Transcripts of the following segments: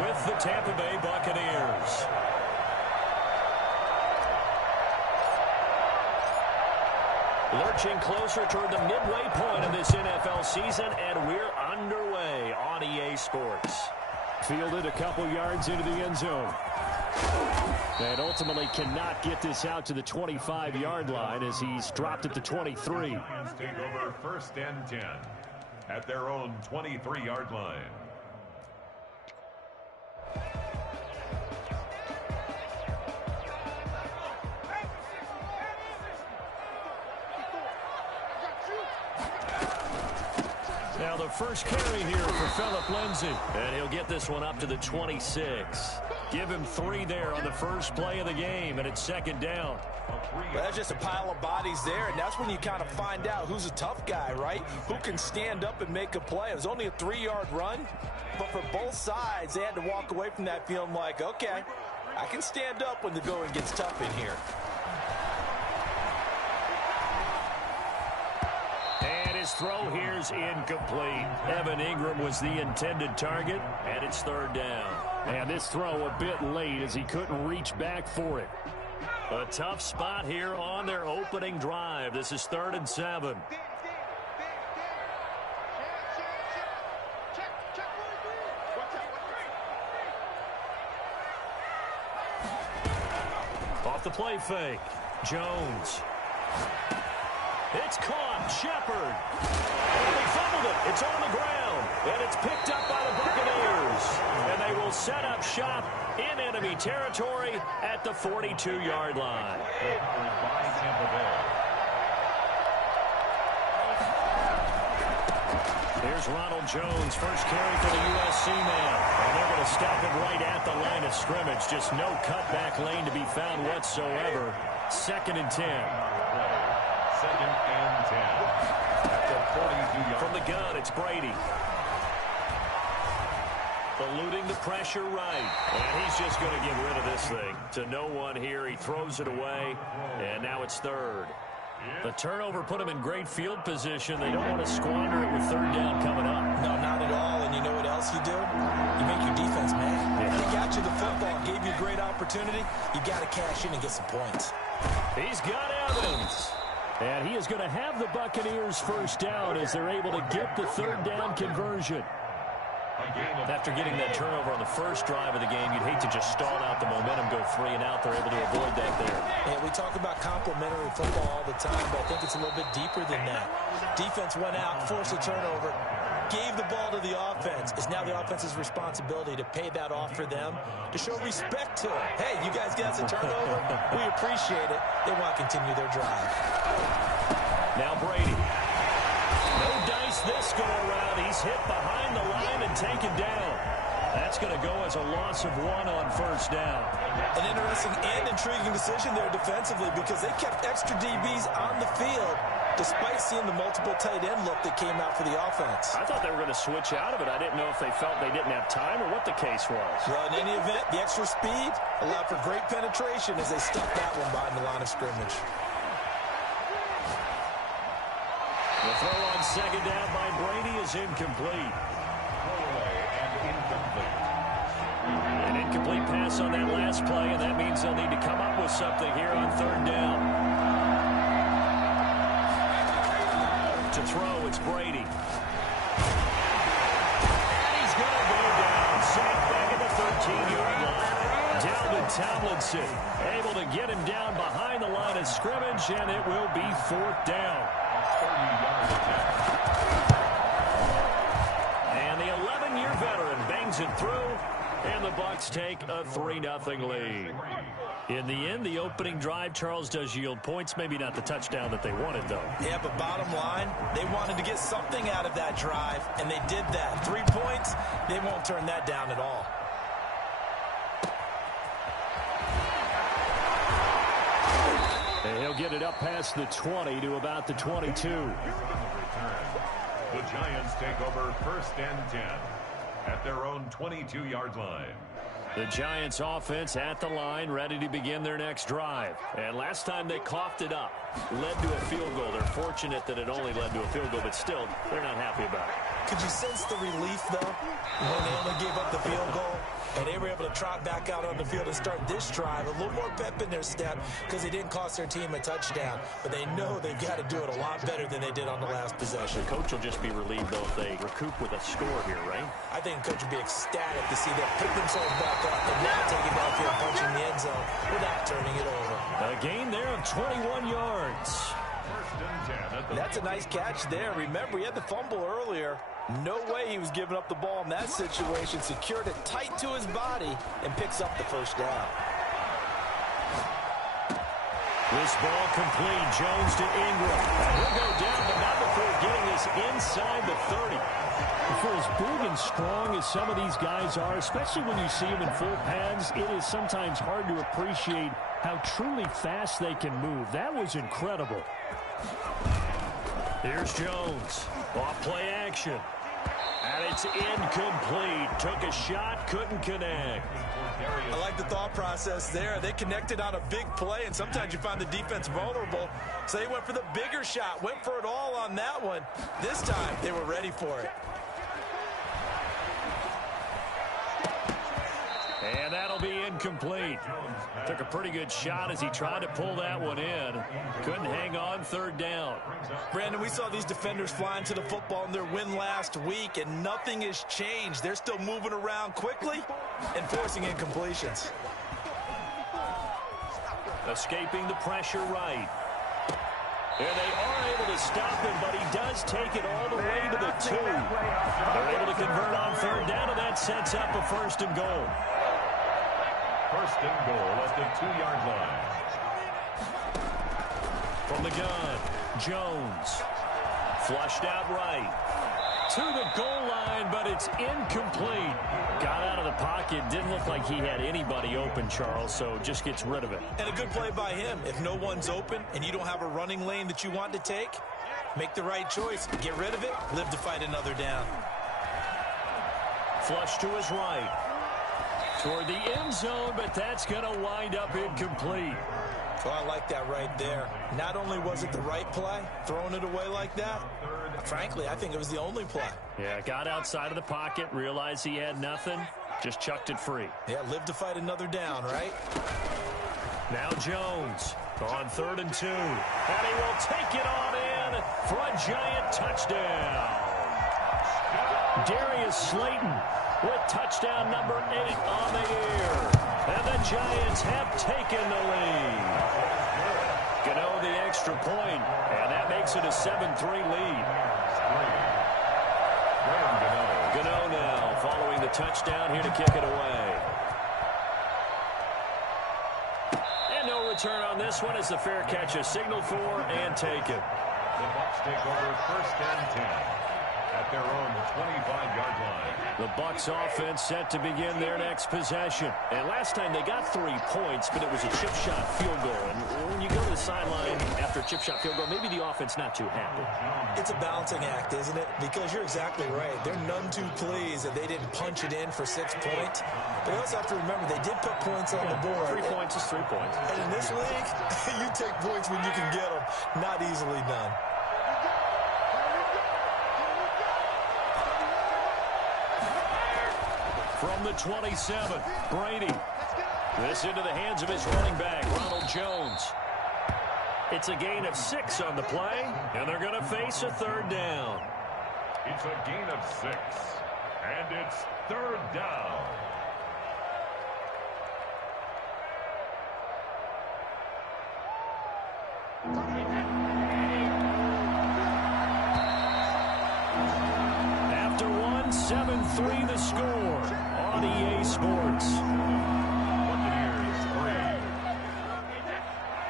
with the Tampa Bay Buccaneers. Lurching closer toward the midway point of this NFL season, and we're underway on EA Sports. Fielded a couple yards into the end zone. And ultimately cannot get this out to the 25-yard line as he's dropped at the 23. Lions take over 1st and 10 at their own 23-yard line. Now the first carry here for Phillip Lindsay. And he'll get this one up to the 26. Give him 3 there on the first play of the game, and it's 2nd down. Well, that's just a pile of bodies there, and that's when you kind of find out who's a tough guy, right? Who can stand up and make a play. It was only a 3-yard run, but for both sides, they had to walk away from that feeling like, okay, I can stand up when the going gets tough in here. His throw here's incomplete. Evan Ingram was the intended target, and it's 3rd down. And this throw a bit late as he couldn't reach back for it. A tough spot here on their opening drive. This is 3rd and 7. Off the play fake. Jones. It's caught. Shepard. And they fumbled it. It's on the ground. And it's picked up by the Buccaneers. And they will set up shop in enemy territory at the 42-yard line. By Tampa Bay. Here's Ronald Jones, first carry for the USC man. And they're going to stop it right at the line of scrimmage. Just no cutback lane to be found whatsoever. 2nd and 10. 2nd and 10. At the 42-yard. From the gun, it's Brady. Eluding the pressure right. And he's just going to get rid of this thing. To no one here. He throws it away. And now it's 3rd. The turnover put him in great field position. They don't want to squander it with 3rd down coming up. No, not at all. And you know what else you do? You make your defense mad. Yeah. They got you the football, gave you a great opportunity. You got to cash in and get some points. He's got Evans. And he is going to have the Buccaneers first down as they're able to get the 3rd down conversion. After getting that turnover on the first drive of the game, you'd hate to just stall out the momentum, go 3 and out. They're able to avoid that there. Yeah, we talk about complementary football all the time, but I think it's a little bit deeper than that. Defense went out, forced a turnover, gave the ball to the offense. It's now the offense's responsibility to pay that off for them, to show respect to it. Hey, you guys got us a turnover. We appreciate it. They want to continue their drive. Now Brady. No dice this go around. He's hit behind the line and taken down. That's going to go as a loss of 1 on 1st down. An interesting and intriguing decision there defensively because they kept extra DBs on the field despite seeing the multiple tight end look that came out for the offense. I thought they were going to switch out of it. I didn't know if they felt they didn't have time or what the case was. Well, in any event, the extra speed allowed for great penetration as they stuffed that one behind the line of scrimmage. The throw on 2nd down by Brady is incomplete. An incomplete pass on that last play, and that means they'll need to come up with something here on 3rd down. To throw, it's Brady. And he's going to go down. Sacked back at the 13-yard line. Dalvin Tomlinson able to get him down behind the line of scrimmage, and it will be 4th down. And the 11-year veteran bangs it through, and the Bucs take a 3-0 lead. In the end, the opening drive, Charles, does yield points. Maybe not the touchdown that they wanted, though. Yeah, but bottom line, they wanted to get something out of that drive, and they did that. 3 points, they won't turn that down at all. And he'll get it up past the 20 to about the 22. The Giants take over 1st and 10 at their own 22-yard line. The Giants offense at the line, ready to begin their next drive. And last time they coughed it up, led to a field goal. They're fortunate that it only led to a field goal, but still, they're not happy about it. Could you sense the relief, though, when they only gave up the field goal? And they were able to trot back out on the field and start this drive. A little more pep in their step because they didn't cost their team a touchdown. But they know they've got to do it a lot better than they did on the last possession. The coach will just be relieved, though, if they recoup with a score here, right? I think the coach would be ecstatic to see them pick themselves back up and now take it downfield, punching the end zone without turning it over. A gain there of 21 yards. That's a nice catch there. Remember, he had the fumble earlier. No way he was giving up the ball in that situation. Secured it tight to his body and picks up the first down. This ball complete. Jones to Ingram. He'll go down, but not before getting this inside the 30. For as big and strong as some of these guys are, especially when you see them in full pads, it is sometimes hard to appreciate how truly fast they can move. That was incredible. Here's Jones. Off play action. And it's incomplete. Took a shot, couldn't connect. I like the thought process there. They connected on a big play, and sometimes you find the defense vulnerable. So they went for the bigger shot, went for it all on that one. This time, they were ready for it. And that'll be incomplete. Took a pretty good shot as he tried to pull that one in. Couldn't hang on, third down. Brandon, we saw these defenders flying to the football in their win last week, and nothing has changed. They're still moving around quickly and forcing incompletions. Escaping the pressure right. And they are able to stop him, but he does take it all the way to the 2. They're able to convert on third down, and that sets up a 1st and goal. 1st and goal at the 2-yard line. From the gun, Jones. Flushed out right. To the goal line, but it's incomplete. Got out of the pocket. Didn't look like he had anybody open, Charles, so just gets rid of it. And a good play by him. If no one's open and you don't have a running lane that you want to take, make the right choice. Get rid of it. Live to fight another down. Flush to his right. Toward the end zone, but that's going to wind up incomplete. Oh, I like that right there. Not only was it the right play, throwing it away like that, frankly, I think it was the only play. Yeah, got outside of the pocket, realized he had nothing, just chucked it free. Yeah, live to fight another down, right? Now Jones on 3rd and 2. And he will take it on in for a giant touchdown. Darius Slayton with touchdown number 8 on the year. And the Giants have taken the lead. Gano the extra point, and that makes it a 7-3 lead. Gano now following the touchdown here to kick it away. And no return on this one as the fair catch is signaled for and taken. The Bucs take over 1st and 10 at their own 25-yard line. The Bucs offense set to begin their next possession. And last time they got 3 points, but it was a chip shot field goal. And when you go to the sideline after a chip shot field goal, maybe the offense not too happy. It's a balancing act, isn't it? Because you're exactly right. They're none too pleased that they didn't punch it in for 6 points. But you also have to remember they did put points on the board. 3 points is 3 points. And in this league, you take points when you can get them. Not easily done. From the 27, Brady. This into the hands of his running back, Ronald Jones. It's a gain of 6 on the play, and they're going to face a 3rd down. It's a gain of 6, and it's 3rd down. After 7-3 the score on EA Sports.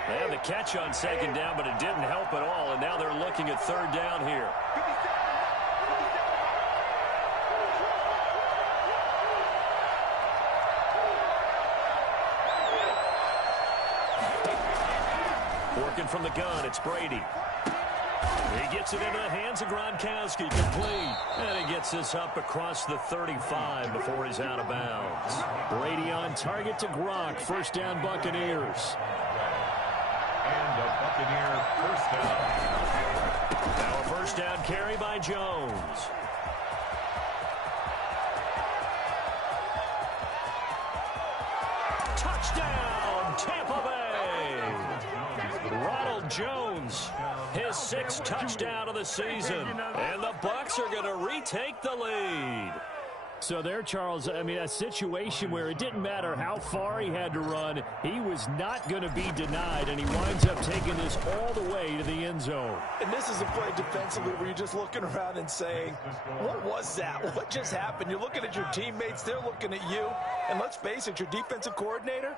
They had the catch on 2nd down, but it didn't help at all, and now they're looking at 3rd down here. Working from the gun, it's Brady. He gets it into the hands of Gronkowski, complete. And he gets this up across the 35 before he's out of bounds. Brady on target to Gronk. 1st down, Buccaneers. And a Buccaneer 1st down. Now a 1st down carry by Jones. Touchdown, Tampa Bay! Ronald Jones, his 6th touchdown of the season. And the Bucs are going to retake the lead. So there, Charles, I mean, a situation where it didn't matter how far he had to run. He was not going to be denied, and he winds up taking this all the way to the end zone. And this is a play defensively where you're just looking around and saying, what was that? What just happened? You're looking at your teammates. They're looking at you. And let's face it, your defensive coordinator,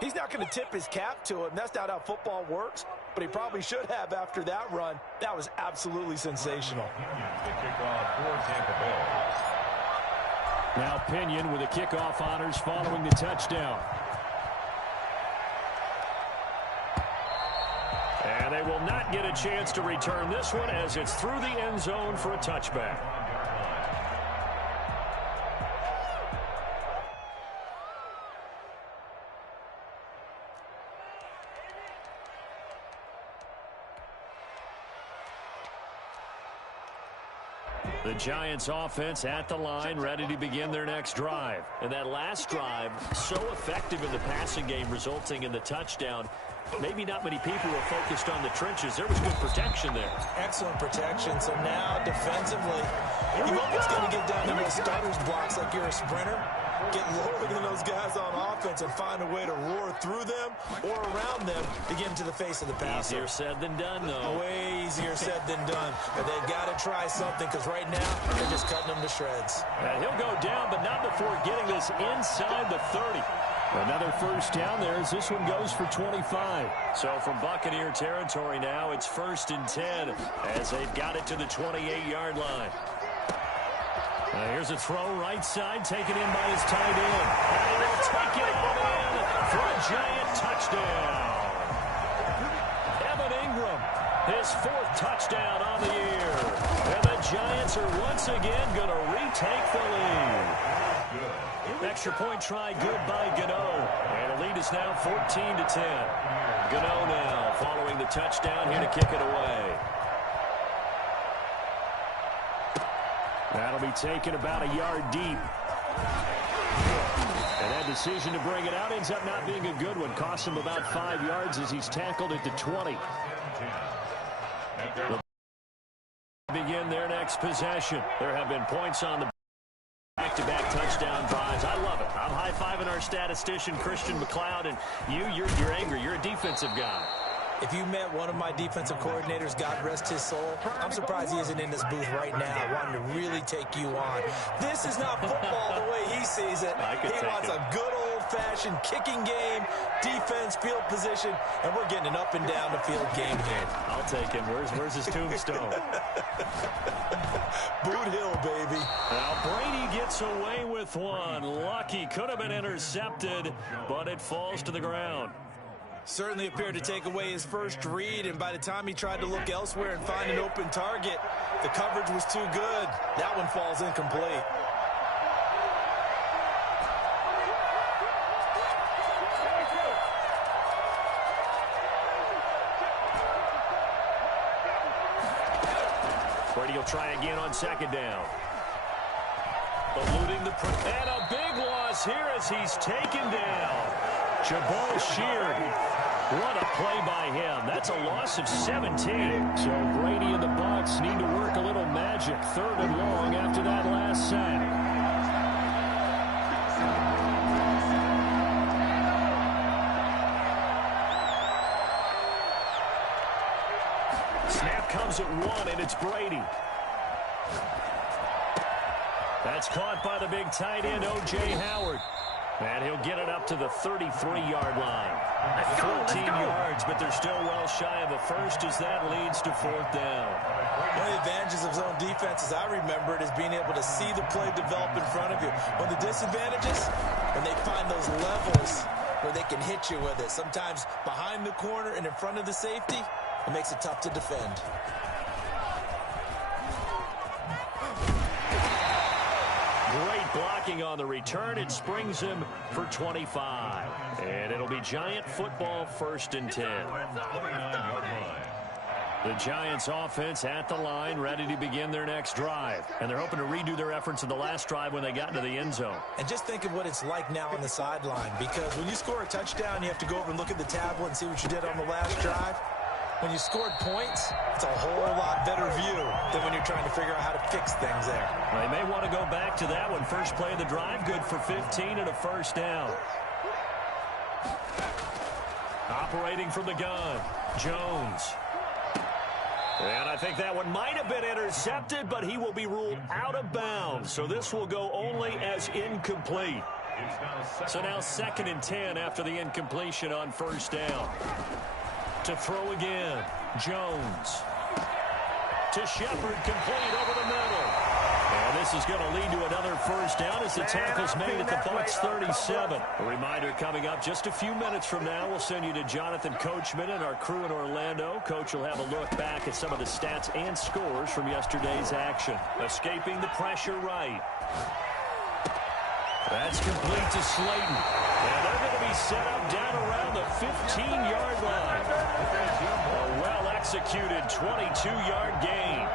he's not going to tip his cap to him. That's not how football works. But he probably should have after that run. That was absolutely sensational. Kickoff for Tampa Bay. Now Pinion with the kickoff honors following the touchdown. And they will not get a chance to return this one as it's through the end zone for a touchback. The Giants offense at the line, ready to begin their next drive. And that last drive, so effective in the passing game, resulting in the touchdown. Maybe not many people were focused on the trenches. There was good protection there. Excellent protection. So now, defensively, you've almost got to get down to those starters blocks like you're a sprinter. Get lower than those guys on offense and find a way to roar through them or around them to get into the face of the passer. Easier said than done, though. Way easier said than done. But they've got to try something because right now they're just cutting them to shreds. And he'll go down, but not before getting this inside the 30. Another first down there as this one goes for 25. So from Buccaneer territory now, it's 1st and 10 as they've got it to the 28-yard line. Here's a throw right side, taken in by his tight end. And he'll take it all in for a Giant touchdown. Evan Ingram, his 4th touchdown on the year. And the Giants are once again going to retake the lead. Extra point try good by Gano. And the lead is now 14-10. Gano now following the touchdown here to kick it away. That'll be taken about a yard deep. And that decision to bring it out ends up not being a good one. Costs him about 5 yards as he's tackled at the 20. They'll begin their next possession. There have been points on the back-to-back touchdown drives. I love it. I'm high-fiving our statistician, Christian McLeod, and you're angry. You're a defensive guy. If you met one of my defensive coordinators, God rest his soul, I'm surprised he isn't in this booth right now wanting to really take you on. This is not football the way he sees it. He wants a good old-fashioned kicking game, defense, field position, and we're getting an up-and-down-the-field game here. I'll take him. Where's his tombstone? Boot Hill, baby. Now Brady gets away with one. Lucky. Could have been intercepted, but it falls to the ground. Certainly appeared to take away his first read, and by the time he tried to look elsewhere and find an open target, the coverage was too good. That one falls incomplete. Brady will try again on 2nd down. Eluding the and a big loss here as he's taken down. Jabal Sheard. What a play by him. That's a loss of 17. So Brady and the Bucs need to work a little magic. 3rd and long after that last sack. Snap comes at 1, and it's Brady. That's caught by the big tight end, O.J. Howard. And he'll get it up to the 33-yard line. 14 yards, but they're still well shy of a first as that leads to 4th down. One of the advantages of zone defense, as I remember it, is being able to see the play develop in front of you. One of the disadvantages, when they find those levels where they can hit you with it, sometimes behind the corner and in front of the safety, it makes it tough to defend. Great blocking on the return. It springs him for 25. And it'll be Giant football 1st and 10. The Giants offense at the line, ready to begin their next drive. And they're hoping to redo their efforts in the last drive when they got into the end zone. And just think of what it's like now on the sideline, because when you score a touchdown, you have to go over and look at the tablet and see what you did on the last drive. When you scored points, it's a whole lot better view than when you're trying to figure out how to fix things there. They may want to go back to that one. First play of the drive, good for 15 and a first down. Operating from the gun, Jones. And I think that one might have been intercepted, but he will be ruled out of bounds. So this will go only as incomplete. So now 2nd and 10 after the incompletion on first down. To throw again, Jones. To Shepard, complete over the middle. And this is going to lead to another first down as the tackle's made at the Bucs 37. A reminder coming up just a few minutes from now. We'll send you to Jonathan Coachman and our crew in Orlando. Coach will have a look back at some of the stats and scores from yesterday's action. Escaping the pressure right. That's complete to Slayton. And they're going to be set up down around the 15-yard line. A well-executed 22-yard gain.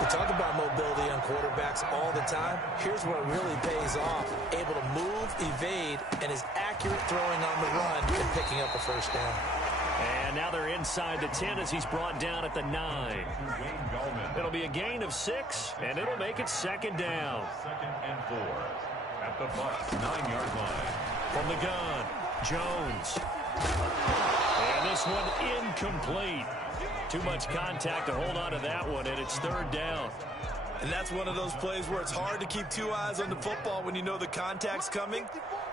We talk about mobility on quarterbacks all the time. Here's where it really pays off. Able to move, evade, and is accurate throwing on the run and picking up a first down. And now they're inside the 10 as he's brought down at the 9. It'll be a gain of 6, and it'll make it 2nd down. 2nd and 4 at the Bucs 9-yard line. From the gun, Jones. And this one incomplete. Too much contact to hold on to that one, and it's 3rd down. And that's one of those plays where it's hard to keep 2 eyes on the football when you know the contact's coming,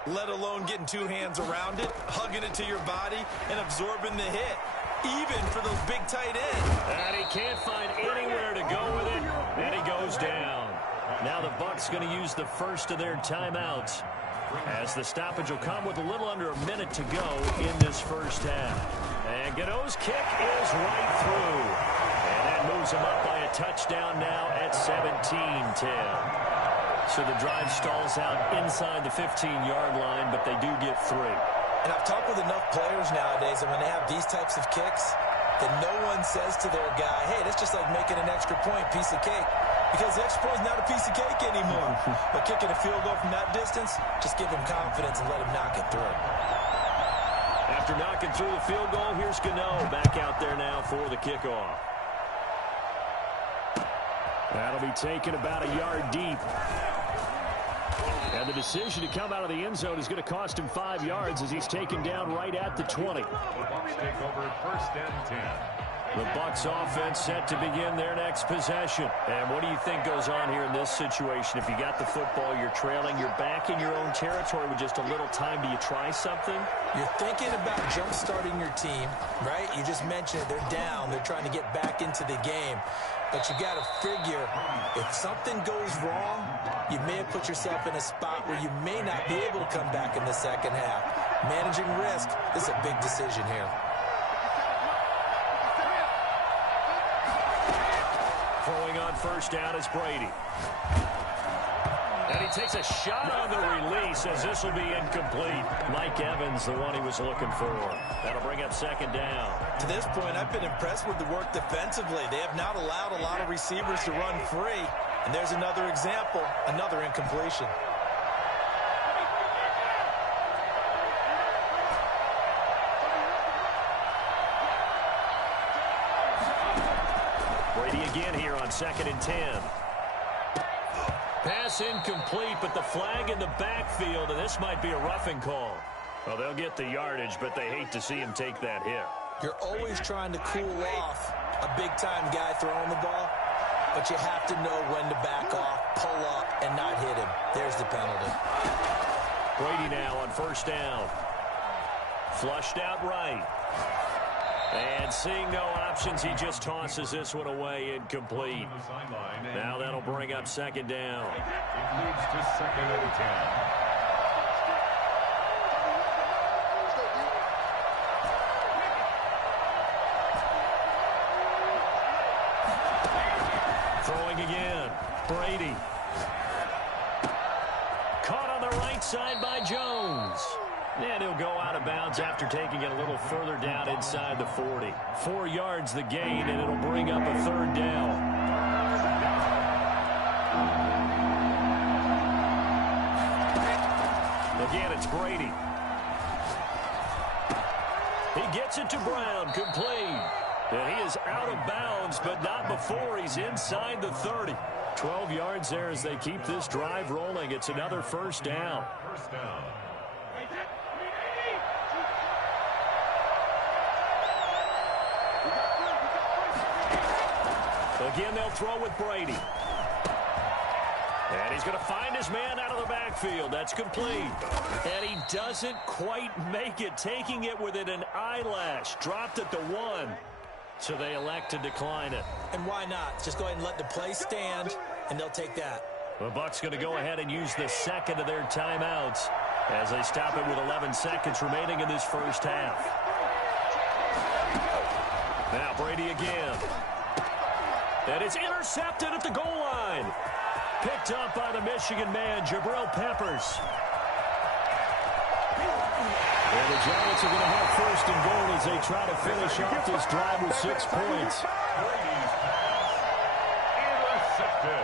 let alone getting 2 hands around it, hugging it to your body, and absorbing the hit, even for those big tight ends. And he can't find anywhere to go with it, and he goes down. Now the Bucs going to use the first of their timeouts, as the stoppage will come with a little under a minute to go in this first half. And Gano's kick is right through. And that moves him up by a touchdown now at 17-10. So the drive stalls out inside the 15-yard line, but they do get 3. And I've talked with enough players nowadays, and when they have these types of kicks, that no one says to their guy, hey, that's just like making an extra point, piece of cake. Because the extra point is not a piece of cake anymore. But kicking a field goal from that distance, just give him confidence and let him knock it through. After knocking through the field goal, here's Gano back out there now for the kickoff. That'll be taken about a yard deep. And the decision to come out of the end zone is going to cost him 5 yards as he's taken down right at the 20. The Bucs take over 1st and 10. The Bucs offense set to begin their next possession. And what do you think goes on here in this situation? If you got the football, you're trailing, you're back in your own territory with just a little time. Do you try something? You're thinking about jump-starting your team, right? You just mentioned it. They're down. They're trying to get back into the game. But you got to figure, if something goes wrong, you may have put yourself in a spot where you may not be able to come back in the second half. Managing risk, this is a big decision here. Throwing on first down is Brady. And he takes a shot on the release as this will be incomplete. Mike Evans, the one he was looking for. That'll bring up 2nd down. To this point, I've been impressed with the work defensively. They have not allowed a lot of receivers to run free. And there's another example, another incompletion. Brady again here on 2nd and 10. Pass incomplete, but the flag in the backfield, and this might be a roughing call. Well, they'll get the yardage, but they hate to see him take that hit. You're always trying to cool off a big-time guy throwing the ball, but you have to know when to back off, pull up, and not hit him. There's the penalty. Brady now on first down. Flushed out right. And seeing no options, he just tosses this one away incomplete. Now that'll bring up 2nd down. It leads to 2nd and 10. Throwing again. Brady. Caught on the right side by Jones. And he'll go out of bounds after taking it a little further down inside the 40. 4 yards the gain, and it'll bring up a 3rd down. Again, it's Brady. He gets it to Brown, complete. And he is out of bounds, but not before he's inside the 30. 12 yards there as they keep this drive rolling. It's another 1st down. First down. Again, they'll throw with Brady. And he's going to find his man out of the backfield. That's complete. And he doesn't quite make it, taking it within an eyelash. Dropped at the 1. So they elect to decline it. And why not? Just go ahead and let the play stand, and they'll take that. The Bucs going to go ahead and use the 2nd of their timeouts as they stop it with 11 seconds remaining in this 1st half. Now Brady again. And it's intercepted at the goal line. Picked up by the Michigan man, Jabril Peppers. And the Giants are going to have 1st and goal as they try to finish off this drive with 6 points.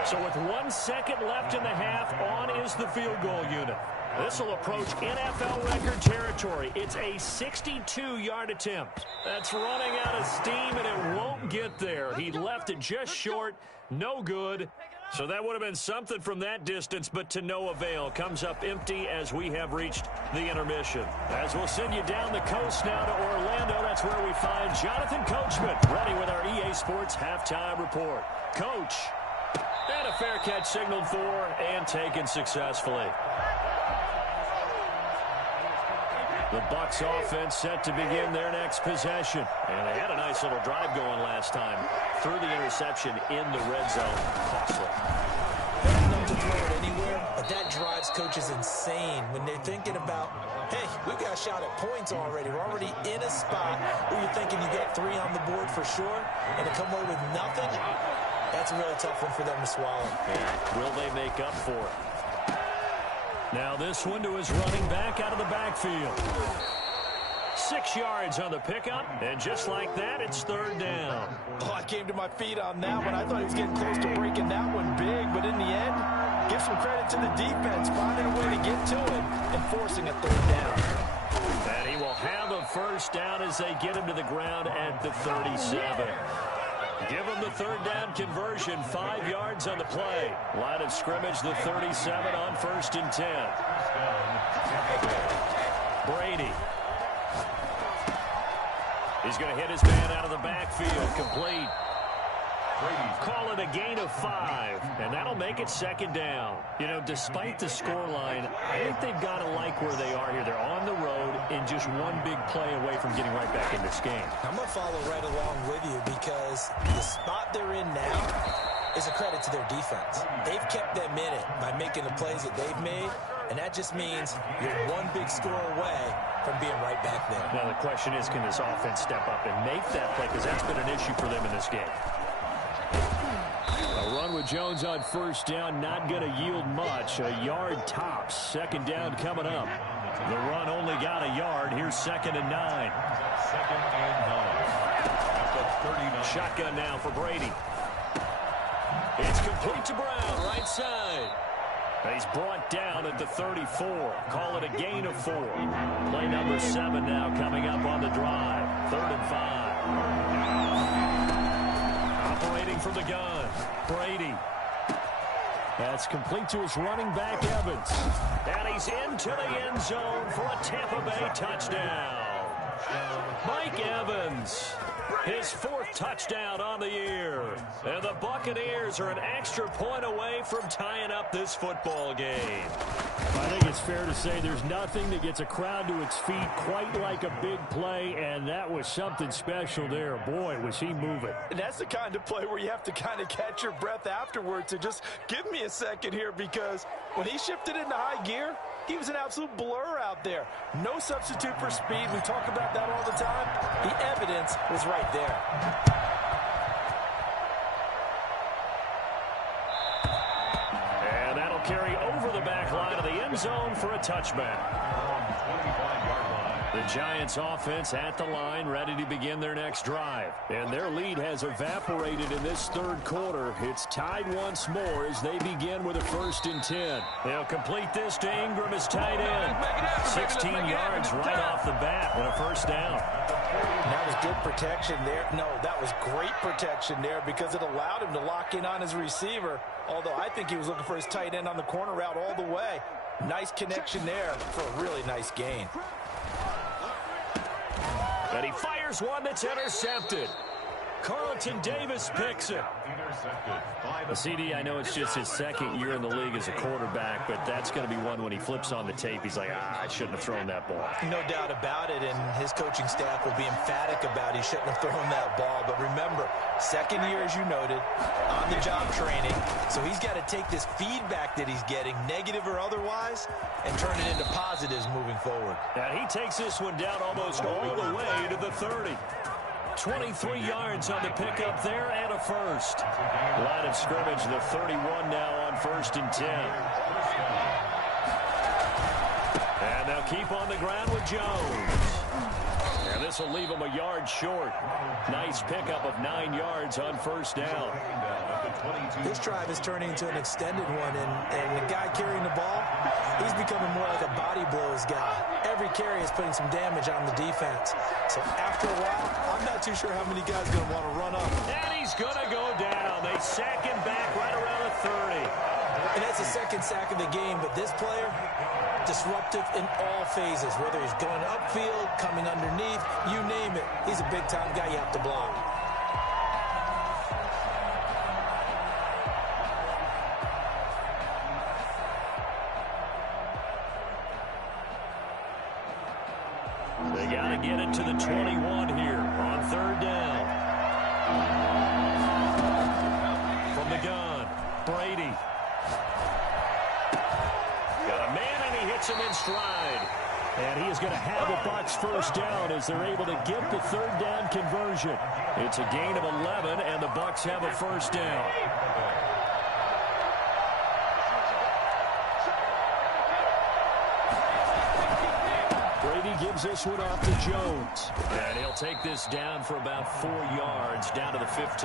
So with 1 second left in the half, on is the field goal unit. This will approach NFL record territory. It's a 62-yard attempt. That's running out of steam, and it won't get there. He left it just short. No good. So that would have been something from that distance, but to no avail. Comes up empty as we have reached the intermission. As we'll send you down the coast now to Orlando, that's where we find Jonathan Coachman, ready with our EA Sports halftime report. Coach, and a fair catch signaled for and taken successfully. The Bucs offense set to begin their next possession. And they had a nice little drive going last time. Threw the interception in the red zone. Costly. They have enough to throw it anywhere, but that drives coaches insane when they're thinking about, hey, we've got a shot at points already. We're already in a spot where you're thinking you get 3 on the board for sure, and to come away with nothing, that's a really tough one for them to swallow. Yeah. Will they make up for it? Now this one to his running back out of the backfield. 6 yards on the pickup, and just like that, it's 3rd down. Oh, I came to my feet on that one. I thought he was getting close to breaking that one big, but in the end, give some credit to the defense, finding a way to get to it and forcing a 3rd down. And he will have a 1st down as they get him to the ground at the 37. Give him the 3rd down conversion, 5 yards on the play. Line of scrimmage, the 37 on 1st and 10. Brady. He's going to hit his man out of the backfield, complete. Call it a gain of 5, and that'll make it 2nd down. You know, despite the scoreline, I think they've got to like where they are here. They're on the road and just one big play away from getting right back in this game. I'm going to follow right along with you because the spot they're in now is a credit to their defense. They've kept them in it by making the plays that they've made, and that just means you're one big score away from being right back there. Now, the question is, can this offense step up and make that play? Because that's been an issue for them in this game. A run with Jones on 1st down, not going to yield much. A yard tops. 2nd down coming up. The run only got a yard. Here's 2nd and 9. 2nd and 9. Shotgun now for Brady. It's complete to Brown, right side. He's brought down at the 34. Call it a gain of 4. Play number 7 now coming up on the drive. 3rd and 5. Operating from the gun, Brady. That's complete to his running back, Evans. And he's into the end zone for a Tampa Bay touchdown. Mike Evans, his 4th touchdown on the year. And the Buccaneers are an extra point away from tying up this football game. I think it's fair to say there's nothing that gets a crowd to its feet quite like a big play, and that was something special there. Boy, was he moving. And that's the kind of play where you have to kind of catch your breath afterwards and just give me a second here, because when he shifted into high gear, he was an absolute blur out there. No substitute for speed. We talk about that all the time. The evidence was right there. And that'll carry over the back line of the end end zone for a touchback. 25-yard line. The Giants offense at the line, ready to begin their next drive. And their lead has evaporated in this third quarter. It's tied once more as they begin with a 1st and 10. They'll complete this to Ingram as tight end. 16 yards right off the bat and a 1st down. That was good protection there. No, that was great protection there because it allowed him to lock in on his receiver. Although I think he was looking for his tight end on the corner route all the way. Nice connection there for a really nice gain. And he fires one that's intercepted. Carlton Davis picks it. CD, I know it's just his 2nd year in the league as a quarterback, but that's going to be one when he flips on the tape. He's like, I shouldn't have thrown that ball. No doubt about it, and his coaching staff will be emphatic about he shouldn't have thrown that ball. But remember, 2nd year, as you noted, on-the-job training. So he's got to take this feedback that he's getting, negative or otherwise, and turn it into positives moving forward. And he takes this one down almost all the way to the 30. 23 yards on the pickup there and a 1st. Line of scrimmage, the 31 now on 1st and 10. And they'll keep on the ground with Jones. And this will leave him a yard short. Nice pickup of 9 yards on 1st down. This drive is turning into an extended one, and the guy carrying the ball, he's becoming more like a body blows guy. Every carry is putting some damage on the defense. So after a while, I'm not too sure how many guys are going to want to run up. And he's going to go down. They sack him back right around the 30. And that's the 2nd sack of the game, but this player, disruptive in all phases, whether he's going upfield, coming underneath, you name it. He's a big-time guy you have to block. They got to get it to the 21 here on 3rd down. From the gun, Brady. Got a man, and he hits him in stride. And he is going to have a Bucs 1st down as they're able to get the 3rd down conversion. It's a gain of 11, and the Bucs have a 1st down. Gives this one off to Jones. And he'll take this down for about 4 yards, down to the 15.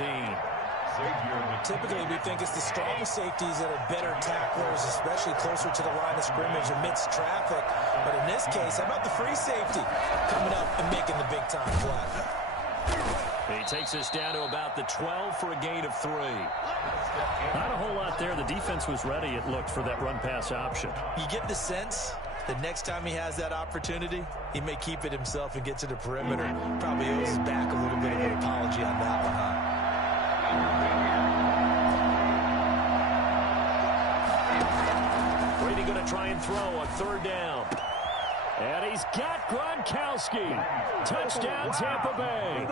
Typically, we think it's the strong safeties that are better tacklers, especially closer to the line of scrimmage amidst traffic. But in this case, how about the free safety coming up and making the big-time play? He takes this down to about the 12 for a gain of 3. Not a whole lot there. The defense was ready, it looked, for that run-pass option. You get the sense that next time he has that opportunity, he may keep it himself and get to the perimeter. Probably owes his back a little bit of an apology on that one, huh? Brady going to try and throw on 3rd down. And he's got Gronkowski. Touchdown, Tampa Bay.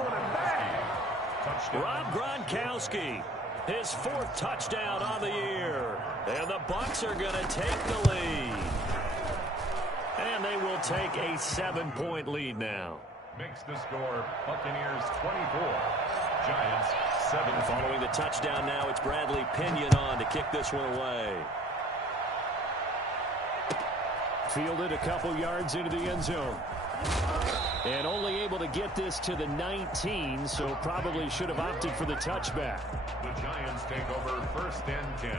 Rob Gronkowski, his 4th touchdown on the year. And the Bucs are going to take the lead. And they will take a 7-point lead now. Makes the score Buccaneers 24, Giants 7. Following the touchdown now, it's Bradley Pinion on to kick this one away. Fielded a couple yards into the end zone. And only able to get this to the 19, so probably should have opted for the touchback. The Giants take over 1st and 10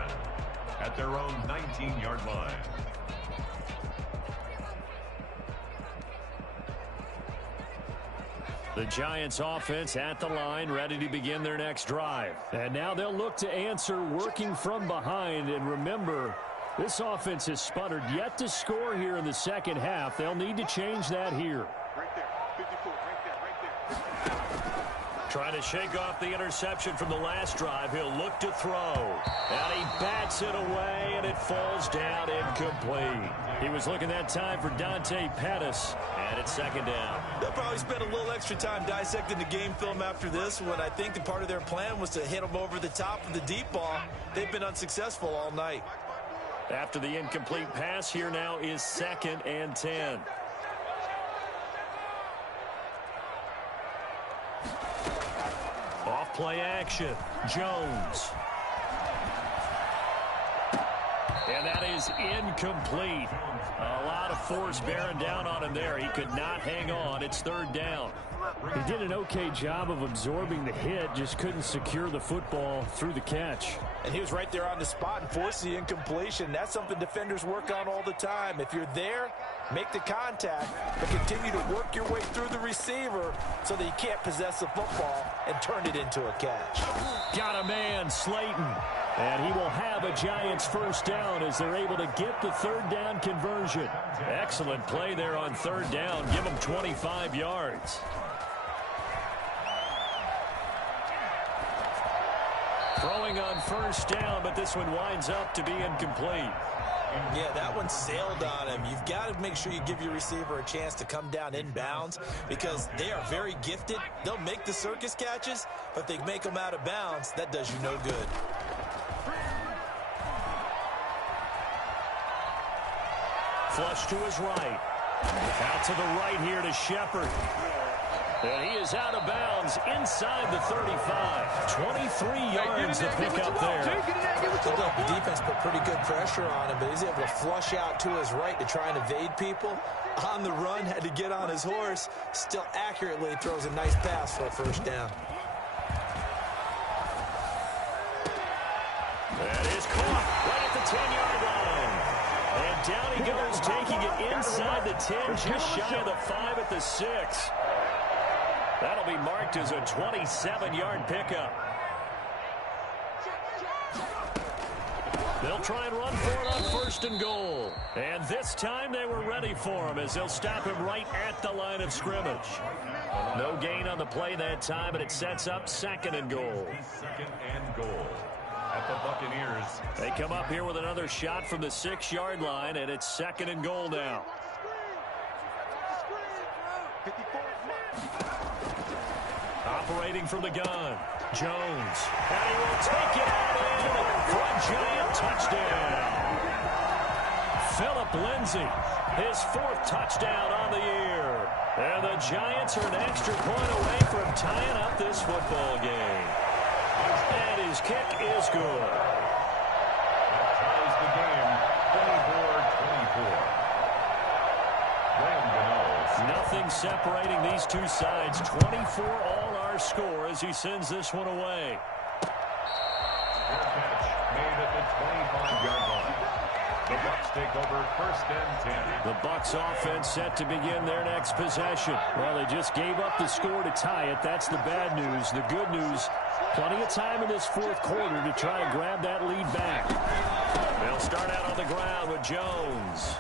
at their own 19-yard line. The Giants offense at the line, ready to begin their next drive. And now they'll look to answer working from behind. And remember, this offense has sputtered yet to score here in the 2nd half. They'll need to change that here. Right there, 54, right there. Trying to shake off the interception from the last drive. He'll look to throw. And he bats it away, and it falls down incomplete. He was looking that time for Dante Pettis, and it's 2nd down. They'll probably spend a little extra time dissecting the game film after this one. I think the part of their plan was to hit them over the top of the deep ball. They've been unsuccessful all night. After the incomplete pass, here now is 2nd and 10. Off play action. Jones. And that is incomplete. A lot of force bearing down on him there. He could not hang on. It's third down. He did an okay job of absorbing the hit, just couldn't secure the football through the catch. And he was right there on the spot and forced the incompletion. That's something defenders work on all the time. If you're there, make the contact, but continue to work your way through the receiver so that you can't possess the football and turn it into a catch. Got a man, Slayton. And he will have a Giants first down as they're able to get the third down conversion. Excellent play there on third down. Give them 25 yards. Throwing on first down, but this one winds up to be incomplete. Yeah, that one sailed on him. You've got to make sure you give your receiver a chance to come down inbounds because they are very gifted. They'll make the circus catches, but if they make them out of bounds, that does you no good. Flush to his right. Out to the right here to Shepard. And he is out of bounds inside the 35. 23 yards to pick up there. Looked like the defense put pretty good pressure on him, but he's able to flush out to his right to try and evade people. On the run, had to get on his horse. Still accurately throws a nice pass for a first down. That is caught right at the 10-yard line. And down he goes, taking it inside the 10, just shy of the 5 at the 6. That'll be marked as a 27-yard pickup. They'll try and run for it on first and goal. And this time they were ready for him as they'll stop him right at the line of scrimmage. No gain on the play that time, but it sets up second and goal. Second and goal at the Buccaneers. They come up here with another shot from the 6-yard line, and it's second and goal now. Operating from the gun, Jones. And he will take it out in for a Giant touchdown. Phillip Lindsay, his 4th touchdown on the year. And the Giants are an extra point away from tying up this football game. And his kick is good. That ties the game, 24-24. Graham Gano. Nothing separating these two sides. 24 all our score as he sends this one away. Fair catch made at the 25-yard line. The Bucs take over first and 10. The Bucs offense set to begin their next possession. Well, they just gave up the score to tie it. That's the bad news. The good news, plenty of time in this 4th quarter to try and grab that lead back. They'll start out on the ground with Jones.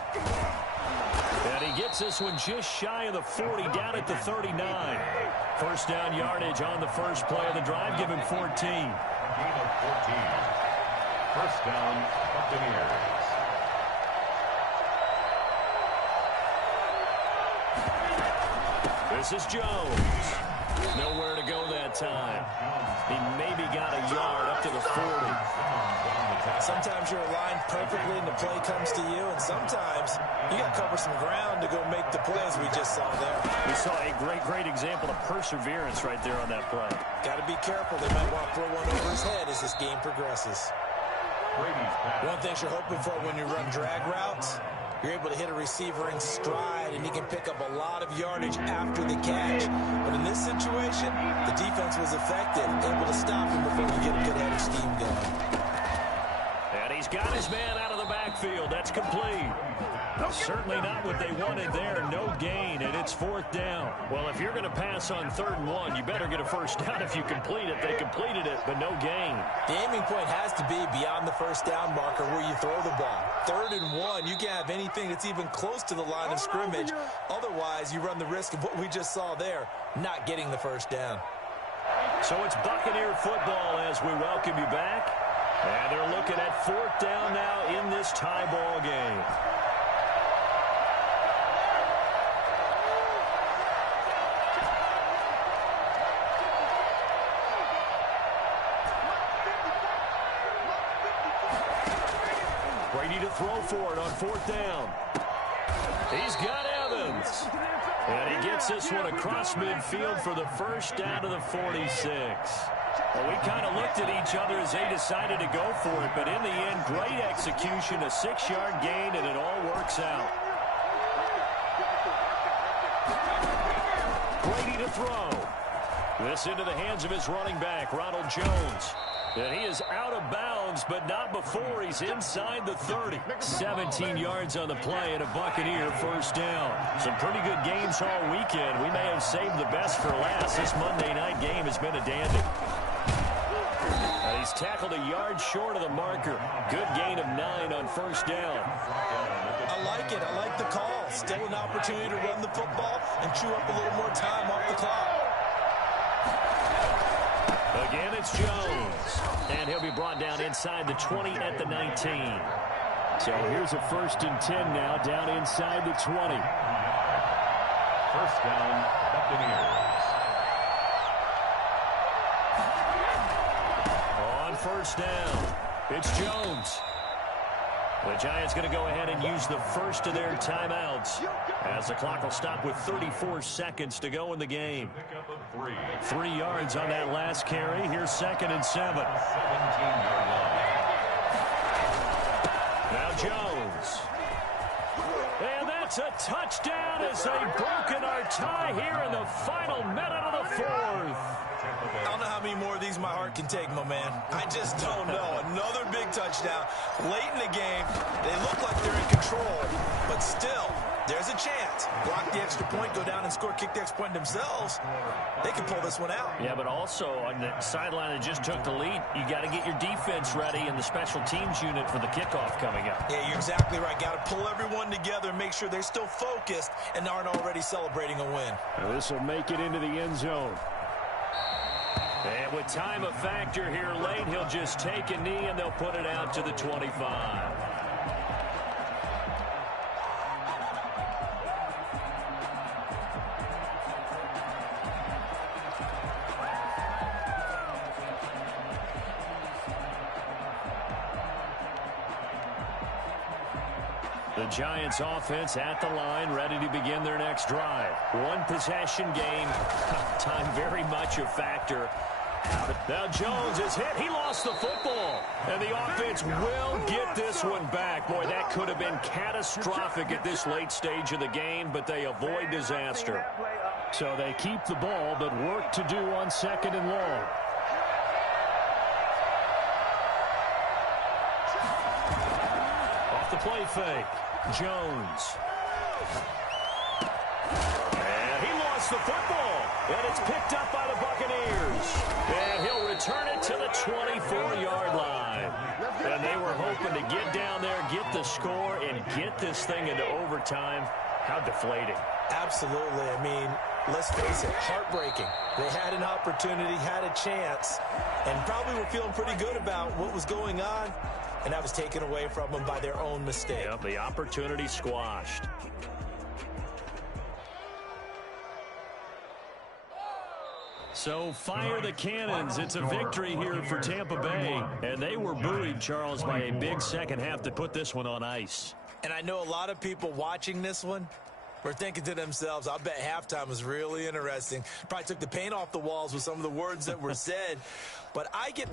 And he gets this one just shy of the 40, down at the 39. First down yardage on the first play of the drive. Give him 14. Gain of 14. First down, Buccaneers. This is Jones. Nowhere to go that time. He maybe got a yard up to the 40. Sometimes you're aligned perfectly and the play comes to you, and sometimes you got to cover some ground to go make the plays we just saw there. We saw a great example of perseverance right there on that play. Got to be careful. They might want to throw one over his head as this game progresses. Brady's pass. One thing you're hoping for when you run drag routes, you're able to hit a receiver in stride, and he can pick up a lot of yardage after the catch. But in this situation, the defense was effective, able to stop him before we get a good head of steam going. And he's got his man out of the backfield. That's complete. Certainly not what they wanted there. No gain, and it's 4th down. Well, if you're going to pass on 3rd and 1, you better get a first down if you complete it. They completed it, but no gain. The aiming point has to be beyond the first down marker where you throw the ball. 3rd and 1, you can't have anything that's even close to the line of scrimmage. Otherwise, you run the risk of what we just saw there, not getting the first down. So it's Buccaneer football as we welcome you back. And they're looking at 4th down now in this tie ball game. Brady to throw for it on 4th down. He's got Evans. And he gets this one across midfield for the first down to the 46. Well, we kind of looked at each other as they decided to go for it, but in the end, great execution, a 6-yard gain, and it all works out. Brady to throw. This into the hands of his running back, Ronald Jones. And he is out of bounds, but not before he's inside the 30. 17 yards on the play and a Buccaneer first down. Some pretty good games all weekend. We may have saved the best for last. This Monday night game has been a dandy. And he's tackled a yard short of the marker. Good gain of 9 on first down. I like it. I like the call. Still an opportunity to run the football and chew up a little more time off the clock. Again, it's Jones. And he'll be brought down inside the 20 at the 19. So here's a 1st and 10 now, down inside the 20. First down, Buccaneers. On first down, it's Jones. The Giants going to go ahead and use the first of their timeouts as the clock will stop with 34 seconds to go in the game. 3 yards on that last carry. Here's 2nd and 7. 17-yard line. Now Jones. And that's a touchdown as they've broken our tie here in the final minute of the 4th. I don't know how many more of these my heart can take, my man. I just don't know. Another big touchdown. Late in the game, they look like they're in control, but still, there's a chance. Block the extra point, go down and score, kick the extra point themselves. They can pull this one out. Yeah, but also on the sideline that just took the lead, you got to get your defense ready and the special teams unit for the kickoff coming up. Yeah, you're exactly right. Got to pull everyone together and make sure they're still focused and aren't already celebrating a win. This will make it into the end zone. And with time a factor here late, he'll just take a knee and they'll put it out to the 25. The Giants offense at the line, ready to begin their next drive. One possession game, time very much a factor. Now Jones is hit. He lost the football. And the offense will get this one back. Boy, that could have been catastrophic at this late stage of the game, but they avoid disaster. So they keep the ball, but work to do on 2nd and long. Off the play fake. Jones. And he lost the football. And it's picked up by the Buccaneers. And he'll return it to the 24-yard line. And they were hoping to get down there, get the score, and get this thing into overtime. How deflating. Absolutely. I mean, let's face it, heartbreaking. They had an opportunity, had a chance, and probably were feeling pretty good about what was going on. And that was taken away from them by their own mistake. Yep, the opportunity squashed. So fire the cannons. It's a victory here for Tampa Bay. And they were buoyed, Charles, by a big second half to put this one on ice. And I know a lot of people watching this one were thinking to themselves, I bet halftime was really interesting. Probably took the paint off the walls with some of the words that were said. But I get